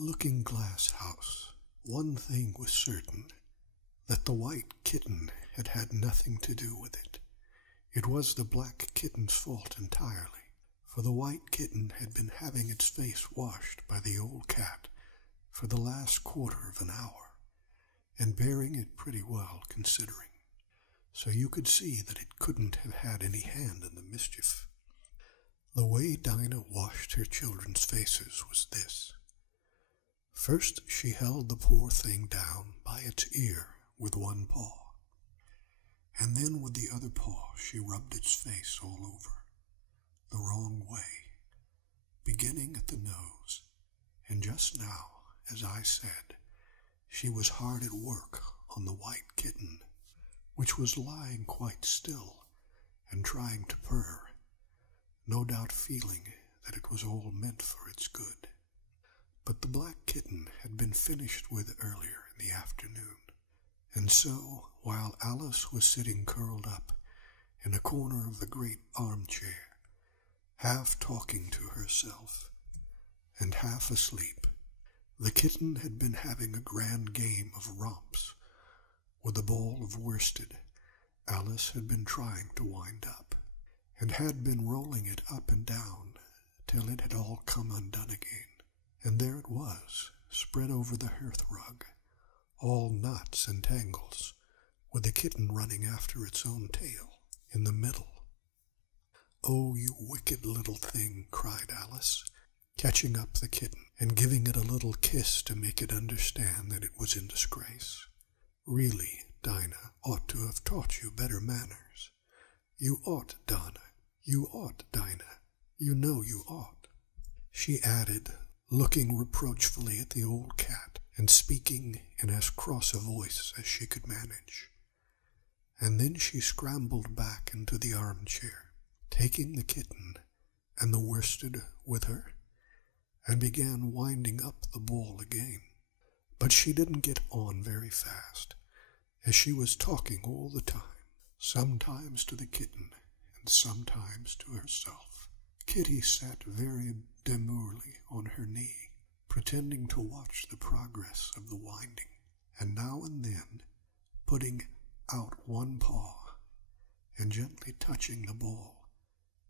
looking-glass house. One thing was certain, that the white kitten had had nothing to do with it. It was the black kitten's fault entirely, for the white kitten had been having its face washed by the old cat for the last quarter of an hour, and bearing it pretty well considering. So you could see that it couldn't have had any hand in the mischief. The way Dinah washed her children's faces was this. First she held the poor thing down by its ear with one paw, and then with the other paw she rubbed its face all over, the wrong way, beginning at the nose, and just now, as I said, she was hard at work on the white kitten, which was lying quite still and trying to purr, no doubt feeling that it was all meant for its good. But the black kitten had been finished with earlier in the afternoon, and so, while Alice was sitting curled up in a corner of the great armchair, half talking to herself and half asleep, the kitten had been having a grand game of romps with a ball of worsted Alice had been trying to wind up, and had been rolling it up and down till it had all come undone again. And there it was, spread over the hearth-rug, all knots and tangles, with the kitten running after its own tail in the middle. "Oh, you wicked little thing," cried Alice, catching up the kitten and giving it a little kiss to make it understand that it was in disgrace. "Really, Dinah ought to have taught you better manners. You ought, Donna. You ought, Dinah. You know you ought," she added, looking reproachfully at the old cat and speaking in as cross a voice as she could manage. And then she scrambled back into the armchair, taking the kitten and the worsted with her, and began winding up the ball again. But she didn't get on very fast, as she was talking all the time, sometimes to the kitten and sometimes to herself. Kitty sat very demurely on her knee, pretending to watch the progress of the winding, and now and then putting out one paw and gently touching the ball,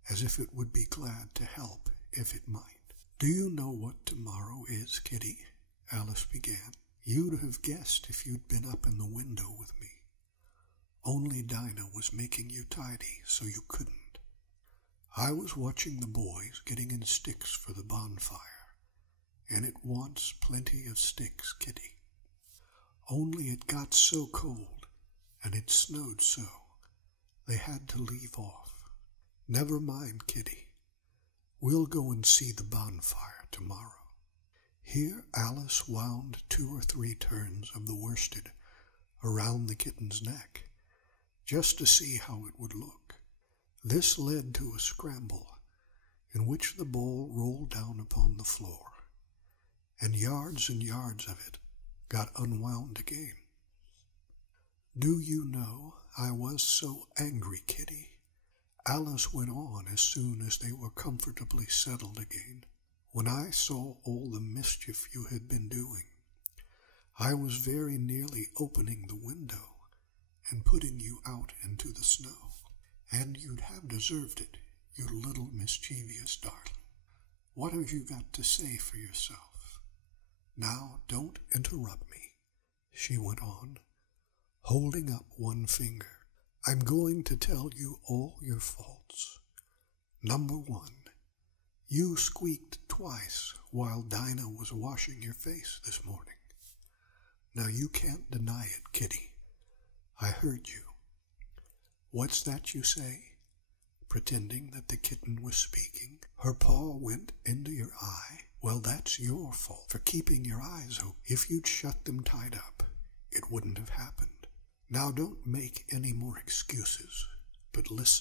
as if it would be glad to help if it might. "Do you know what tomorrow is, Kitty?" Alice began. "You'd have guessed if you'd been up in the window with me. Only Dinah was making you tidy so you couldn't. I was watching the boys getting in sticks for the bonfire, and it wants plenty of sticks, Kitty. Only it got so cold, and it snowed so, they had to leave off. Never mind, Kitty. We'll go and see the bonfire tomorrow." Here Alice wound 2 or 3 turns of the worsted around the kitten's neck, just to see how it would look. This led to a scramble, in which the ball rolled down upon the floor, and yards of it got unwound again. "Do you know, I was so angry, Kitty," Alice went on as soon as they were comfortably settled again, "when I saw all the mischief you had been doing. I was very nearly opening the window and putting you out into the snow. And you'd have deserved it, you little mischievous darling. What have you got to say for yourself? Now, don't interrupt me," she went on, holding up one finger. "I'm going to tell you all your faults. Number 1, you squeaked twice while Dinah was washing your face this morning. Now you can't deny it, Kitty. I heard you. What's that you say?" Pretending that the kitten was speaking. "Her paw went into your eye. Well, that's your fault for keeping your eyes open. If you'd shut them tight up, it wouldn't have happened. Now don't make any more excuses, but listen.